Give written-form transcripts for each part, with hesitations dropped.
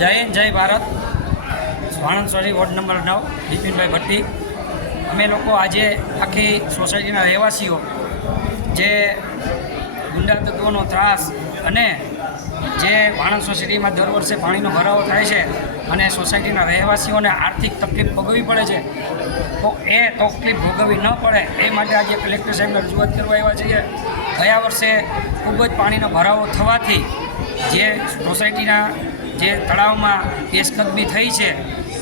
જય હિન્દ જય Bharat. Vanand society ward number 9 Bipinbhai Bhatti. અમે લોકો આજે આખી સોસાયટીના રહેવાસીઓ જે ગુંડા તત્વોનો ત્રાસ અને જે વાણંદ સોસાયટીમાં દર વર્ષે પાણીનો ભરાવો થાય છે અને સોસાયટીના રહેવાસીઓને આર્થિક તકલીફ ભોગવવી પડે છે, તો એ તકલીફ ભોગવવી ન પડે એ માટે આજે કલેક્ટર સાહેબને રજૂઆત કરવા આવ્યા છીએ. ગયા વર્ષે ખૂબ જ પાણીનો ભરાવો થવાથી જે સોસાયટીના જે તળાવમાં પેશકદમી થઈ છે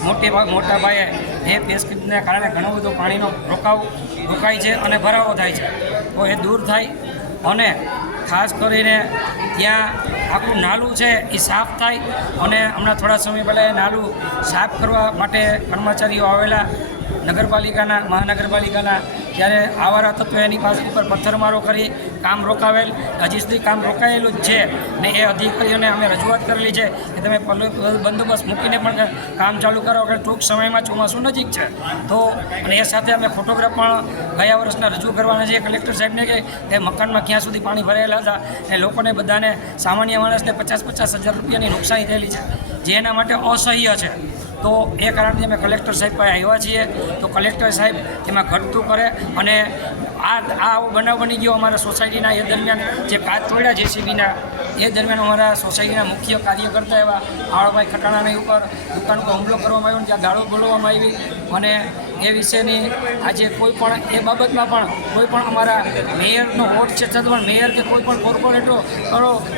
મોટા પાયે, એ પેશકદમીના કારણે ઘણો બધો પાણીનો રોકાય છે અને ભરાવો થાય છે. તો એ દૂર થાય અને ખાસ કરીને ત્યાં આખું નાલું છે એ સાફ થાય. અને હમણાં થોડા સમય પહેલાં એ નાલું સાફ કરવા માટે કર્મચારીઓ આવેલા મહાનગરપાલિકાના, ત્યારે આવારા તત્વો એની પાસે ઉપર પથ્થરમારો કરી કામ રોકાવેલ. હજી સુધી કામ રોકાયેલું જ છે ને એ અધિકારીઓને અમે રજૂઆત કરેલી છે કે તમે બંદોબસ્ત મૂકીને પણ કામ ચાલુ કરો, કે ટૂંક સમયમાં ચોમાસું નજીક છે. તો અને એ સાથે અમે ફોટોગ્રાફ પણ ગયા વર્ષના રજૂ કરવાના છે કલેક્ટર સાહેબને કે મકાનમાં ક્યાં સુધી પાણી ભરાયેલા હતા એ લોકોને બધાને સામાન્ય માણસને 50,000 રૂપિયાની નુકસાની થયેલી છે, જે એના માટે અસહ્ય છે. તો એ કારણથી અમે કલેક્ટર સાહેબ પાસે આવ્યા છીએ. તો કલેક્ટર સાહેબ એમાં ઘટતું કરે અને આવો બનાવ બની ગયો અમારા સોસાયટીના. એ દરમિયાન જે કાચ તોડ્યા જેસીબીના, એ દરમિયાન અમારા સોસાયટીના મુખ્ય કાર્યકર્તા એવા આળભાઈ ખટાણાની ઉપર દુકાન પર હુમલો કરવામાં આવ્યો, ત્યાં ગાળો બોલવામાં આવી. અને એ વિશેની આજે કોઈ પણ એ બાબતમાં પણ કોઈ પણ અમારા મેયરનો વોટ છે છતાં પણ મેયર કે કોઈ પણ કોર્પોરેટરો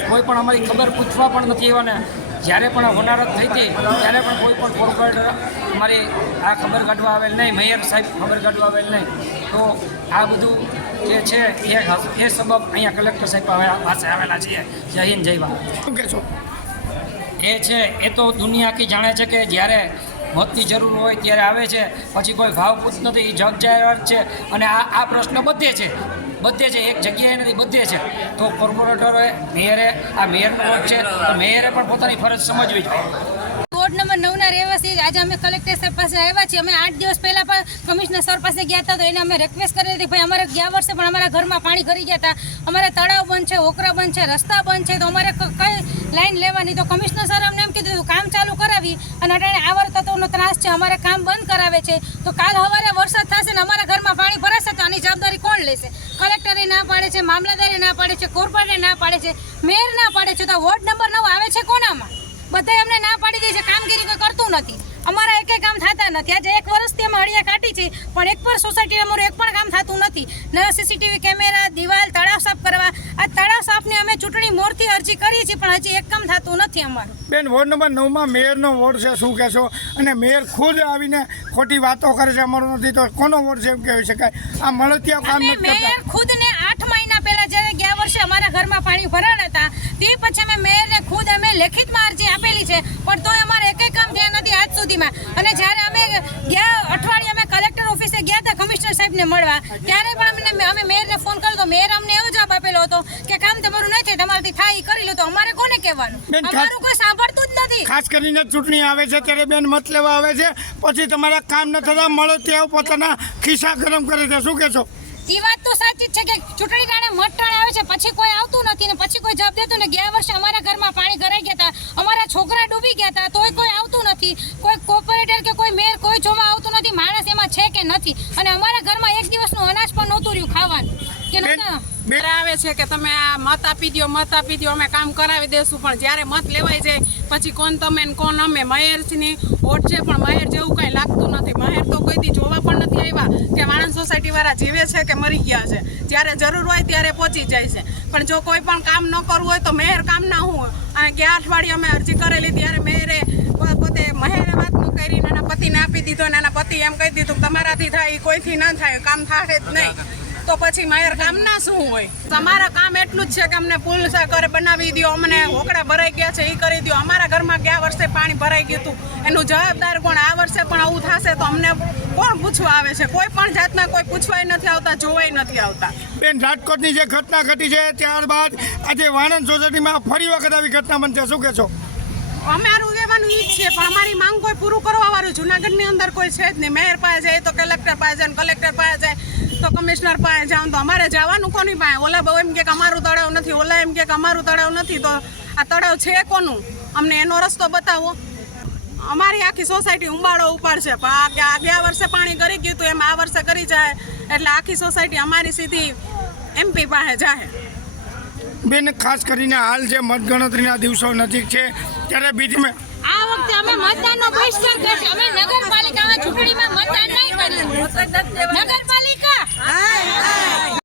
કોઈ પણ અમારી ખબર પૂછવા પણ નથી આવ્યા. ને જ્યારે પણ હોનારત થઈ હતી ત્યારે પણ કોઈ પણ કોર્પોરેટર અમારી આ ખબર કાઢવા આવેલ નહીં, મેયર સાહેબ ખબર કાઢવા આવેલ નહીં. તો આ બધું જે છે એ સબબ અહીંયા કલેક્ટર સાહેબ પાસે આવેલા છીએ. જય હિન્દ જય ભારત. શું કહેશો? એ છે એ તો દુનિયા આખી જાણે છે કે જ્યારે મતની જરૂર હોય ત્યારે આવે છે, પછી કોઈ ભાવ પૂછ નથી. એ જગ જાહેર છે અને આ પ્રશ્ન બધે છે, એક જગ્યાએ નથી, બધે છે. તો કોર્પોરેટરોએ આ મેયરનો વોટ છે તો મેયરે પણ પોતાની ફરજ સમજવી જોઈએ. વોર્ડ નંબર 9ના રહેવાસી આજે અમે કલેક્ટર સાહેબ પાસે આવ્યા છીએ. અમે 8 દિવસ પહેલાં પણ કમિશનર સર પાસે ગયા હતા, તો એને અમે રિક્વેસ્ટ કરી હતી ભાઈ અમારે ગયા વર્ષે પણ અમારા ઘરમાં પાણી ભરી ગયા હતા, અમારે તળાવ બંધ છે, ઓકરા બંધ છે, રસ્તા બંધ છે, તો અમારે કઈ લાઈન લેવાની. તો કમિશનર સર અમને એમ કીધું કામ ચાલુ કરાવી અને અટાણે આવાર તત્વોનો ત્રાસ છે, અમારે કામ બંધ કરાવે છે. તો કાલ સવારે વરસાદ થશે ને અમારા ઘરમાં પાણી ભરાશે તો આની જવાબદારી કોણ લેશે? કલેક્ટરે ના પાડે છે, મામલતદારે ના પાડે છે, કોર્પોરેટરે ના પાડે છે, મેયર ના પાડે છે. તો વોર્ડ નંબર 9 આવે છે કોનામાં? બધાય અમને ના પાડી દે છે, કામગીરી કોઈ કરતું નથી. અમારા એકે કામ થતા નથી. આજે 1 વર્ષથી અમે હળિયા કાઢી છે પણ એક પણ સોસાયટીમાં અમારું એક પણ કામ થતું નથી. ન સીસીટીવી કેમેરા, દિવાલ, તળાવ સાફ કરવા. આ તળાવ સાફની અમે ચૂંટણી મોરથી અરજી કરી છે પણ હજી એક કામ થતું નથી અમારું. બેન, વોર્ડ નંબર 9માં મેયરનો વોર્ડ છે, શું કહેશો? અને મેયર ખુદ આવીને ખોટી વાતો કરે છે અમારો નથી, તો કોનો વોર્ડ છે એમ કહી શકાય? આ મળતિયા કામ નથી કરતા. મેયર ખુદને 8 મહિના પહેલા જ્યારે ગયા વર્ષે અમારા ઘરમાં પાણી ભરાણા હતા તે પછી અમે મેયરને ખુદ અમે લેખિતમાં અરજી આપેલી છે પણ તોય અમારે એક કામ થયા નથી આજ સુધીમાં. અને જ્યારે અમે ગયા અઠવાડિયે અમે કલેક્ટર ઓફિસે ગયા હતા કમિશનર સાહેબને મળવા, ત્યારે પણ અમે મેયરને ફોન કર્યો તો મેયર અમને એવો જવાબ આપેલો હતો કે કામ તમારું નથી, તમારાથી થાય એ કરી લો. તો અમારે કોને કહેવાનું? અમારું કોઈ સાંભળતું જ નથી. ખાસ કરીને ચૂંટણી આવે છે ત્યારે બેન મત લેવા આવે છે, પછી તમારા કામ ન થતા મળે ત્યાં પોતાના ખિસ્સા ગરમ કરે છે, શું કહેશો? એ વાત તો સાચી જ છે કે ચૂંટણી ટાણે મત ટાણે આવે છે પછી કોઈ આવતું નથી ને પછી કોઈ જવાબ દેતું ને. ગયા વર્ષે અમારા ઘરમાં પાણી ભરાઈ ગયા હતા, અમારા છોકરા ડૂબી ગયા હતા, તોય કોઈ આવતું નથી. કોઈ કોર્પોરેટર કે કોઈ મેયર કોઈ જોવા આવતું નથી માણસ એમાં છે કે નથી. અને અમારા ઘરમાં એક દિવસનું અનાજ પણ નહોતું રહ્યું ખાવાનું કે આવે છે કે તમે આ મત આપી દો, અમે કામ કરાવી દેશું. પણ જ્યારે મત લેવાય જાય પછી કોણ તમે ને કોણ અમે. મહેરની વોટ છે પણ મહેર જેવું કંઈ લાગતું નથી. મહેર તો કોઈથી જોવા પણ નથી આવ્યા કે વાણંદ સોસાયટીવાળા જીવે છે કે મરી ગયા છે. જ્યારે જરૂર હોય ત્યારે પહોંચી જાય છે, પણ જો કોઈ પણ કામ ન કરવું હોય તો મહેર કામ ના હું. અને ગયા અઠવાડિયે અમે અરજી કરેલી ત્યારે મેયરે પોતે મહેરે વાત ન કરી, એના પતિને આપી દીધો અને એના પતિ એમ કહી દીધું તમારાથી થાય, કોઈથી ન થાય, કામ થાય જ નહીં. તો પછી મેયર કામના શું હોય? તમારા કામ એટલું જ છે કે અમને પુલ ઘરે બનાવી દો, અમને હોકડા ભરાઈ ગયા છે એ કરી દો. અમારા ઘરમાં ગયા વર્ષે પાણી ભરાઈ ગયું હતું, એનું જવાબદાર કોણ? આ વર્ષે પણ આવું થશે તો અમને કોણ પૂછવા આવે છે? કોઈ પણ જાતના કોઈ પૂછવાય નથી આવતા, જોવાય નથી આવતા. બેન, રાજકોટની જે ઘટના ઘટી છે ત્યારબાદ આજે વાણંદ સોસાયટીમાં ફરી વખત આવી ઘટના બનશે, શું કહેશો? અમારું કહેવાનું ઈ જ છે પણ અમારી માંગ કોઈ પૂરું કરવા વાળું જુનાગઢની અંદર કોઈ છે જ નહીં. મેયર પાસે જાય તો કલેક્ટર પાસે જાય, કલેક્ટર પાસે જાય તો કમિશનર પાસે જાઉં. તો અમારે જવાનું કોની પાસે? ઓલા બહુ એમ કે અમારું તળાવ નથી, ઓલા એમ કે અમારું તળાવ નથી. તો આ તળાવ છે કોનું? અમને એનો રસ્તો બતાવો. અમારી આખી સોસાયટી ઉંબાળો ઉપાડશે, પણ આ ગયા વર્ષે પાણી કરી ગયું હતું એમ આ વર્ષે કરી જાય એટલે આખી સોસાયટી અમારી સીધી MP પાસે જાય. બેન, ખાસ કરીને હાલ જે મતગણતરીના દિવસો નજીક છે ત્યારે બીજી આ વખતે અમે મતદાનનો બહિષ્કાર કરશું. અમે નગરપાલિકામાં ચૂંટણીમાં મતદાન નહીં કરીશું. નગરપાલિકા